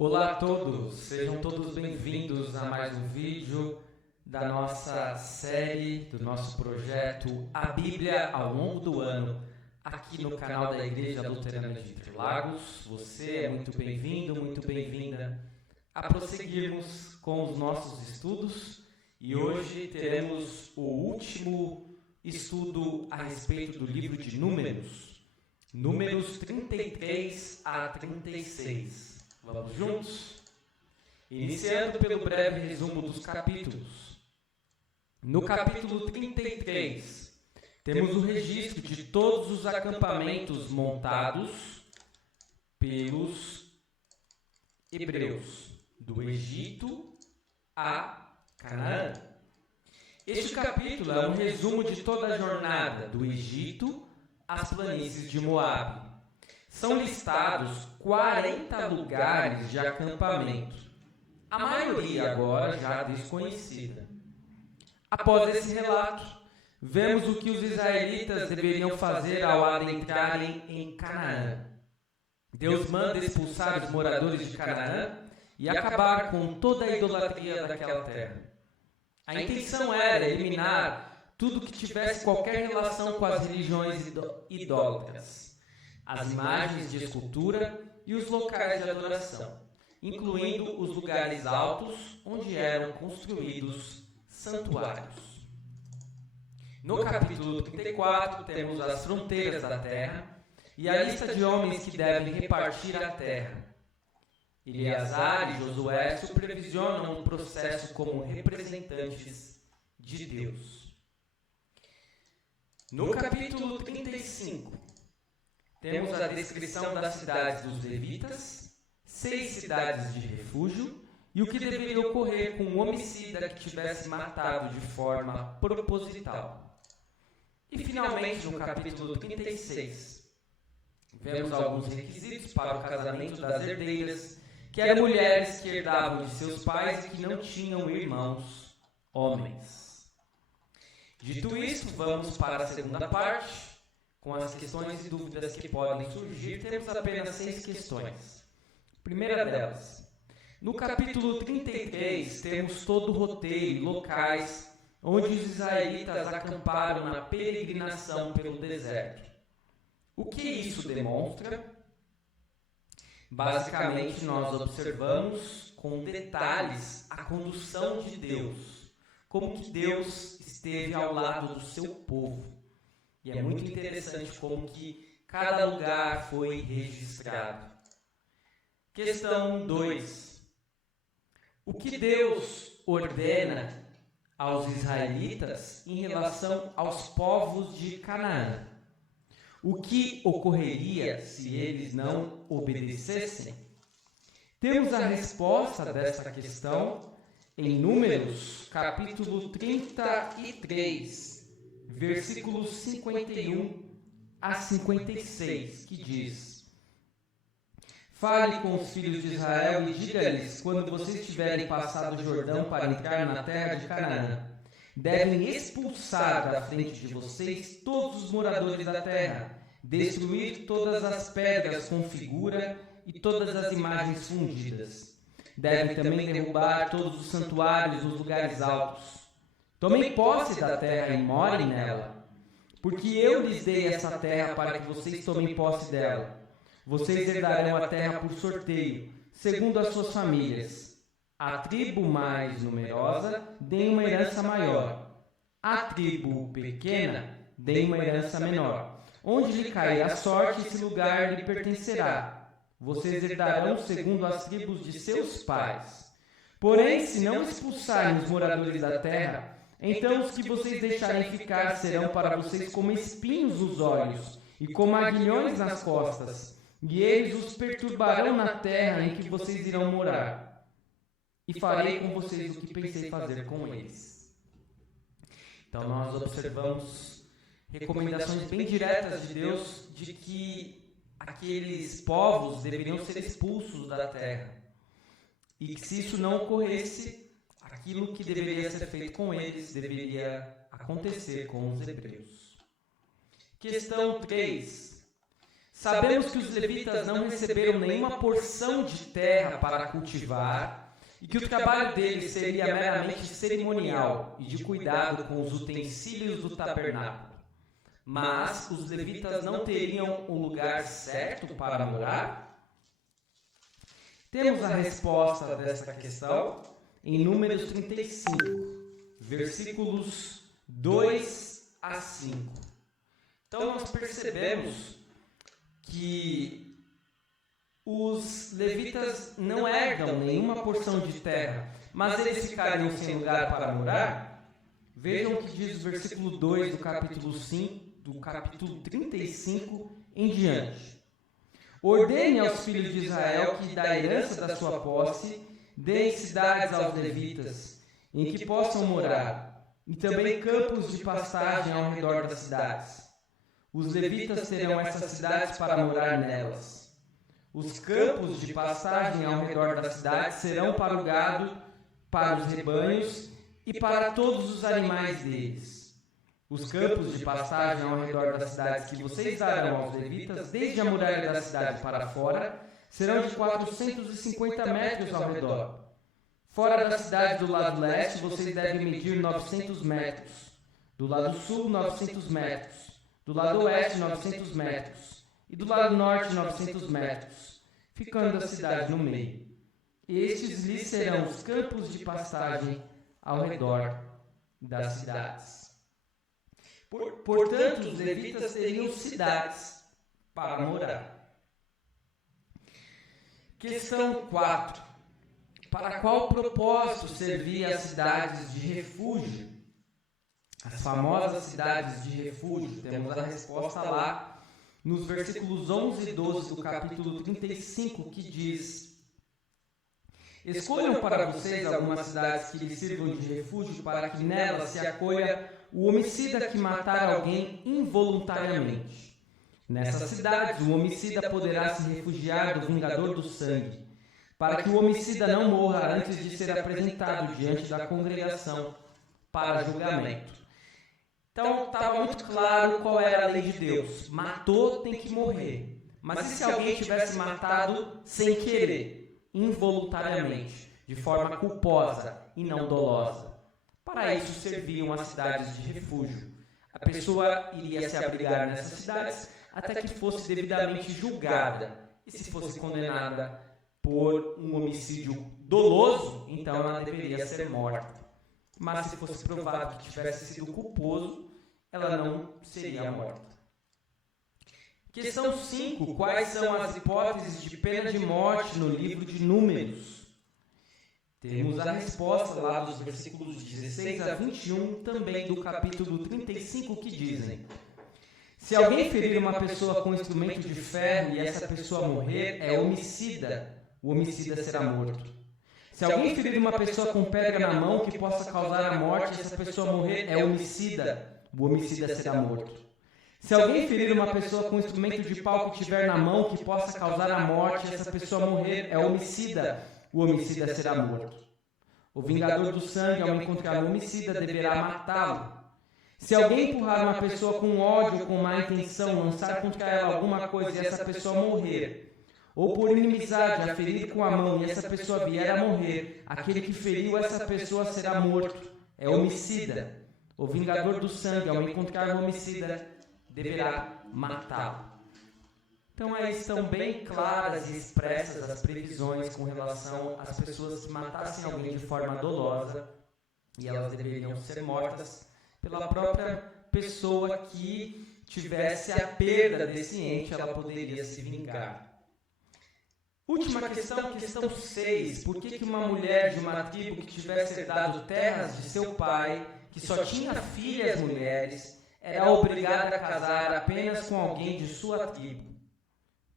Olá a todos, sejam todos bem-vindos a mais um vídeo da nossa série, do nosso projeto A Bíblia ao longo do ano, aqui no canal da Igreja Luterana de Interlagos. Você é muito bem-vindo, muito bem-vinda a prosseguirmos com os nossos estudos e hoje teremos o último estudo a respeito do livro de Números 33 a 36. Vamos juntos? Iniciando pelo breve resumo dos capítulos. No capítulo 33, temos o registro de todos os acampamentos montados pelos hebreus, do Egito a Canaã. Este capítulo é um resumo de toda a jornada do Egito às planícies de Moabe. São listados 40 lugares de acampamento, a maioria agora já desconhecida. Após esse relato, vemos o que os israelitas deveriam fazer ao adentrarem em Canaã. Deus manda expulsar os moradores de Canaã e acabar com toda a idolatria daquela terra. A intenção era eliminar tudo que tivesse qualquer relação com as religiões idólatras, as imagens de escultura e os locais de adoração, incluindo os lugares altos onde eram construídos santuários. No capítulo 34, temos as fronteiras da terra e a lista de homens que devem repartir a terra. Eleazar e Josué supervisionam o processo como representantes de Deus. No capítulo 35, temos a descrição das cidades dos levitas, 6 cidades de refúgio e o que deveria ocorrer com um homicida que tivesse matado de forma proposital. E finalmente, no capítulo 36, vemos alguns requisitos para o casamento das herdeiras, que eram mulheres que herdavam de seus pais e que não tinham irmãos homens. Dito isso, vamos para a segunda parte. Com as questões e dúvidas que podem surgir, temos apenas 6 questões. Primeira delas, no capítulo 33, temos todo o roteiro e locais onde os israelitas acamparam na peregrinação pelo deserto. O que isso demonstra? Basicamente, nós observamos com detalhes a condução de Deus, como que Deus esteve ao lado do seu povo. E é muito interessante como que cada lugar foi registrado. Questão 2. O que Deus ordena aos israelitas em relação aos povos de Canaã? O que ocorreria se eles não obedecessem? Temos a resposta desta questão em Números, capítulo 33. Versículos 51 a 56, que diz: Fale com os filhos de Israel e diga-lhes, quando vocês tiverem passado o Jordão para entrar na terra de Canaã, devem expulsar da frente de vocês todos os moradores da terra, destruir todas as pedras com figura e todas as imagens fundidas. Devem também derrubar todos os santuários nos lugares altos. Tomem posse da terra e morem nela, porque eu lhes dei essa terra para que vocês tomem posse dela. Vocês herdarão a terra por sorteio, segundo as suas famílias. A tribo mais numerosa dê uma herança maior. A tribo pequena dê uma herança menor. Onde lhe cair a sorte, esse lugar lhe pertencerá. Vocês herdarão segundo as tribos de seus pais. Porém, se não expulsarem os moradores da terra, então os que vocês deixarem ficar serão para vocês como espinhos nos olhos e como aguilhões nas costas, e eles os perturbarão na terra em que vocês irão morar. E farei com vocês o que pensei fazer com eles. Então nós observamos recomendações bem diretas de Deus de que aqueles povos deveriam ser expulsos da terra. E que se isso não ocorresse, aquilo que deveria ser feito com eles deveria acontecer com os hebreus. Questão 3. sabemos que os levitas não receberam nenhuma porção de terra para cultivar e que o trabalho deles seria meramente cerimonial e de cuidado com os utensílios do tabernáculo. Mas os levitas não teriam o lugar certo para morar? Temos a resposta desta questão em Números 35, versículos 2 a 5. Então nós percebemos que os levitas não herdam nenhuma porção de terra, mas eles ficariam sem lugar para morar. Vejam o que diz o versículo 2 do capítulo 5, do capítulo 35 em diante. Ordene aos filhos de Israel que da herança da sua posse deem cidades aos levitas, em que possam morar, e também campos de pastagem ao redor das cidades. Os levitas terão essas cidades para morar nelas. Os campos de pastagem ao redor das cidades serão para o gado, para os rebanhos e para todos os animais deles. Os campos de pastagem ao redor das cidades que vocês darão aos levitas, desde a muralha da cidade para fora, serão de 450 metros ao redor. Fora da cidade do lado leste, vocês devem medir 900 metros. Do lado sul, 900 metros. Do lado oeste, 900 metros. E do lado norte, 900 metros, ficando a cidade no meio. Estes lhes serão os campos de pastagem ao redor das cidades. Portanto, os levitas teriam cidades para morar. Questão 4. Para qual propósito serviam as cidades de refúgio? As famosas cidades de refúgio. Temos a resposta lá nos versículos 11 e 12 do capítulo 35, que diz: escolham para vocês algumas cidades que lhes sirvam de refúgio, para que nelas se acolha o homicida que matar alguém involuntariamente. Nessas cidades, o homicida poderá se refugiar do vingador do sangue, para que o homicida não morra antes de ser apresentado diante da congregação para julgamento. Então, estava muito claro qual era a lei de Deus. Matou, tem que morrer. Mas e se alguém tivesse matado sem querer, involuntariamente, de forma culposa e não dolosa? Para isso serviam as cidades de refúgio. A pessoa iria se abrigar nessas cidades até que fosse devidamente julgada. E se fosse condenada por um homicídio doloso, então ela deveria ser morta. Mas se fosse provado que tivesse sido culposo, ela não seria morta. Questão 5. Quais são as hipóteses de pena de morte no livro de Números? Temos a resposta lá dos versículos 16 a 21, também do capítulo 35, que dizem: se alguém ferir uma pessoa com instrumento de ferro e essa pessoa morrer, é homicida. O homicida será morto. Se alguém ferir uma pessoa com pedra na mão que possa causar a morte e essa pessoa morrer, é homicida. O homicida será morto. Se alguém ferir uma pessoa com instrumento de pau que tiver na mão que possa causar a morte e essa pessoa morrer, é homicida. O homicida será morto. O vingador do sangue, ao encontrar o homicida, deverá matá-lo. Se alguém empurrar uma pessoa com ódio ou com má intenção, lançar contra ela alguma coisa e essa pessoa morrer, ou por inimizade a ferir com a mão e essa pessoa vier a morrer, aquele que feriu essa pessoa será morto. É homicida. O vingador do sangue, ao encontrar o homicida, deverá matá-lo. Então aí estão bem claras e expressas as previsões com relação às pessoas que matassem alguém de forma dolosa, e elas deveriam ser mortas pela própria pessoa que tivesse a perda desse ente, ela poderia se vingar. Última questão, questão 6. Por que uma mulher de uma tribo que tivesse herdado terras de seu pai, que só tinha filhas mulheres, era obrigada a casar apenas com alguém de sua tribo,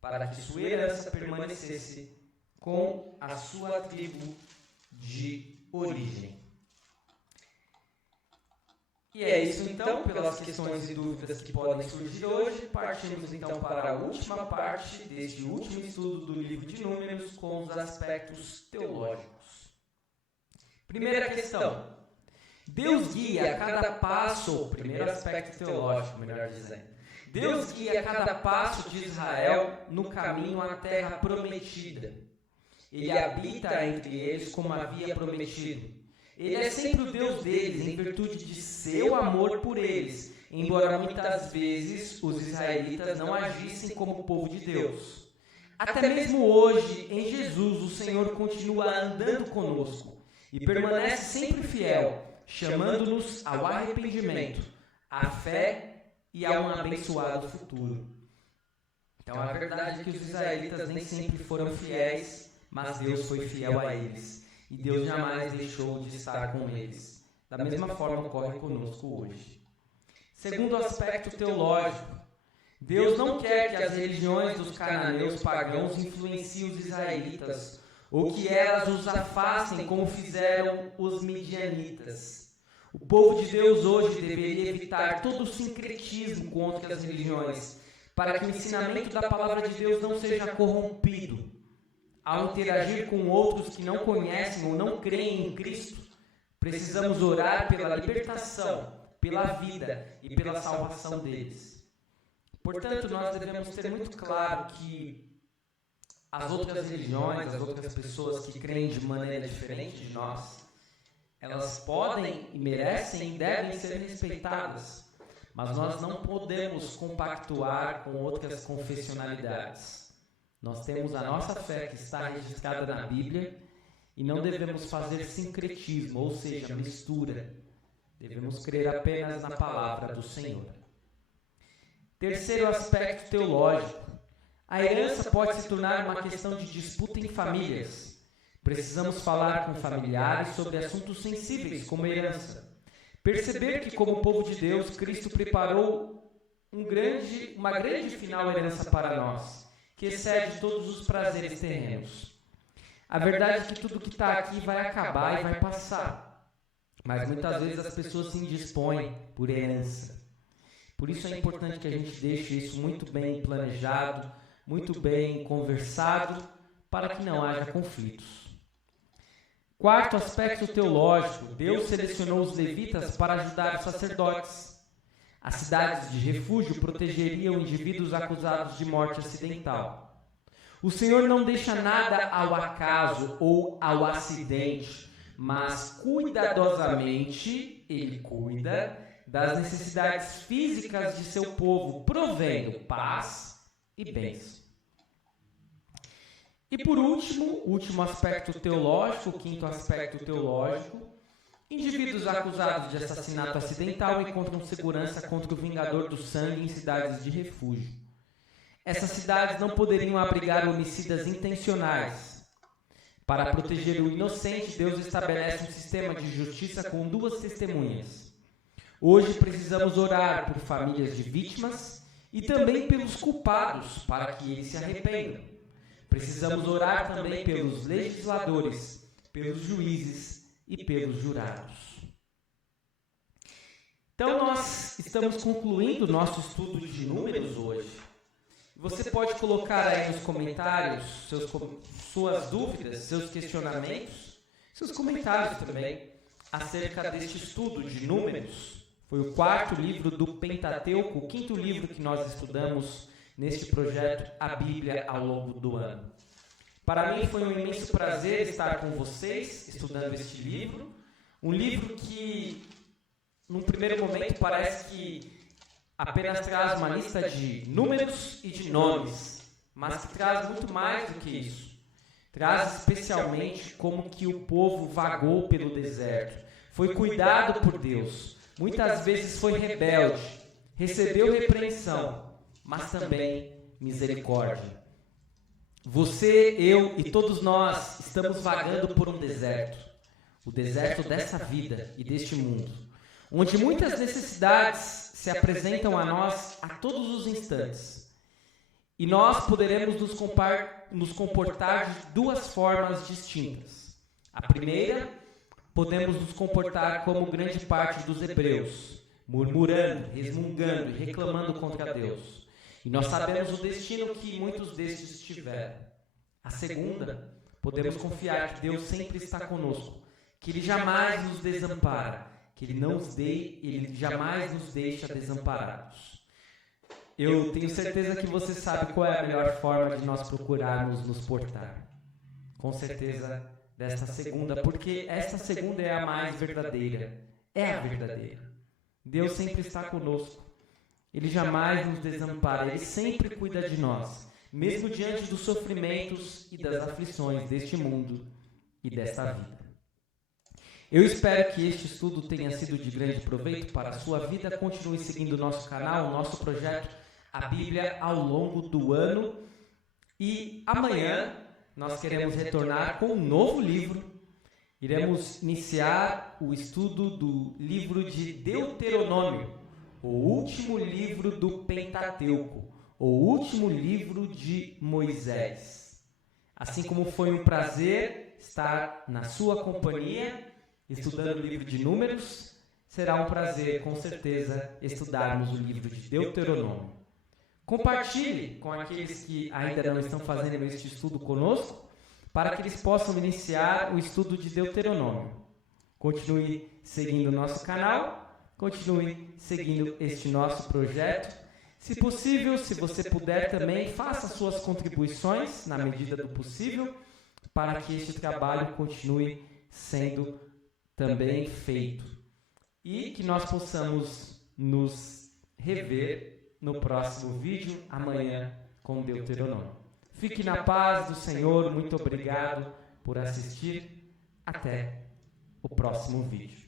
para que sua herança permanecesse com a sua tribo de origem? E é isso então, pelas questões e dúvidas que podem surgir hoje, partimos então para a última parte deste último estudo do livro de Números com os aspectos teológicos. Primeira questão: Deus guia a cada passo, o primeiro aspecto teológico, melhor dizendo. Deus guia cada passo de Israel no caminho à terra prometida. Ele habita entre eles como havia prometido. Ele é sempre o Deus deles, em virtude de seu amor por eles, embora muitas vezes os israelitas não agissem como o povo de Deus. Até mesmo hoje, em Jesus, o Senhor continua andando conosco e permanece sempre fiel, chamando-nos ao arrependimento, à fé e a um abençoado futuro. Então, a verdade é que os israelitas nem sempre foram fiéis, mas Deus foi fiel a eles. E Deus jamais deixou de estar com eles. Da mesma forma ocorre conosco hoje. Segundo aspecto teológico, Deus não quer que as religiões dos cananeus pagãos influenciem os israelitas, ou que elas os afastem como fizeram os midianitas. O povo de Deus hoje deveria evitar todo o sincretismo com outras religiões, para que o ensinamento da palavra de Deus não seja corrompido. Ao interagir com outros que não conhecem ou não creem em Cristo, precisamos orar pela libertação, pela vida e pela salvação deles. Portanto, nós devemos ter muito claro que as outras religiões, as outras pessoas que creem de maneira diferente de nós, elas podem e merecem e devem ser respeitadas, mas nós não podemos compactuar com outras confessionalidades. Nós temos a nossa fé que está registrada na Bíblia e não devemos fazer sincretismo, ou seja, mistura. Devemos crer apenas na palavra do Senhor. Terceiro aspecto teológico. A herança pode se tornar uma questão de disputa em famílias. Precisamos falar com familiares sobre assuntos sensíveis, como herança. Perceber que, como povo de Deus, Cristo preparou uma grande final herança para nós, que excede todos os prazeres terrenos. A verdade é que tudo que está aqui vai acabar e vai passar. Mas muitas vezes as pessoas se indispõem por herança. Por isso é importante que a gente deixe isso muito bem planejado, muito bem conversado, para que não haja conflitos. Quarto aspecto teológico, Deus selecionou os levitas para ajudar os sacerdotes. As cidades de refúgio protegeriam indivíduos acusados de morte acidental. O Senhor não deixa nada ao acaso ou ao acidente, mas cuidadosamente Ele cuida das necessidades físicas de seu povo, provendo paz e bens. E por último, o último aspecto teológico, o quinto aspecto teológico, indivíduos acusados de assassinato acidental encontram segurança contra o vingador do sangue em cidades de refúgio. Essas cidades não poderiam abrigar homicidas intencionais. Para proteger o inocente, Deus estabelece um sistema de justiça com duas testemunhas. Hoje precisamos orar por famílias de vítimas e também pelos culpados, para que eles se arrependam. Precisamos orar também pelos legisladores, pelos juízes e pelos jurados. Então nós estamos concluindo o nosso estudo de números hoje. Você pode colocar aí nos comentários suas dúvidas, seus questionamentos, seus comentários também acerca deste estudo de números. Foi o quarto livro do Pentateuco, o quinto livro que nós estudamos neste projeto, a Bíblia, ao longo do ano. Para mim foi um imenso prazer estar com vocês, estudando este livro. Um livro que, num primeiro momento, parece que apenas traz uma lista de números e de nomes, mas que traz muito mais do que isso. Traz especialmente como que o povo vagou pelo deserto, foi cuidado por Deus, muitas vezes foi rebelde, recebeu repreensão, mas também misericórdia. Você, eu e todos nós estamos vagando por um deserto, o deserto dessa vida e deste mundo, onde muitas necessidades se apresentam a nós a todos os instantes. E nós poderemos nos comportar de duas formas distintas. A primeira, podemos nos comportar como grande parte dos hebreus, murmurando, resmungando e reclamando contra Deus. E nós sabemos o destino que muitos destes tiveram. A segunda, podemos confiar que Deus sempre está conosco, que Ele jamais nos desampara, que Ele jamais nos deixa desamparados. eu tenho certeza que você sabe qual é a melhor forma de nós procurarmos nos portar. Com certeza desta segunda, porque esta segunda é a mais verdadeira. É a verdadeira. Deus sempre está conosco. Ele jamais nos desampara, Ele sempre cuida de nós, mesmo diante dos sofrimentos e das aflições deste mundo e desta vida. Eu espero que este estudo tenha sido de grande proveito para a sua vida. Continue seguindo o nosso canal, o nosso projeto, a Bíblia, ao longo do ano. E amanhã nós queremos retornar com um novo livro. Iremos iniciar o estudo do livro de Deuteronômio, o último livro do Pentateuco, o último livro de Moisés. Assim como foi um prazer estar na sua companhia, estudando o livro de Números, será um prazer, com certeza, estudarmos o livro de Deuteronômio. Compartilhe com aqueles que ainda não estão fazendo este estudo conosco, para que eles possam iniciar o estudo de Deuteronômio. Continue seguindo o nosso canal, continue seguindo este nosso projeto. Se possível, se você puder também, faça suas contribuições na medida do possível, para que este trabalho continue sendo também feito. E que nós possamos nos rever no próximo vídeo, amanhã, com Deuteronômio. Fique na paz do Senhor, muito obrigado por assistir. Até o próximo vídeo.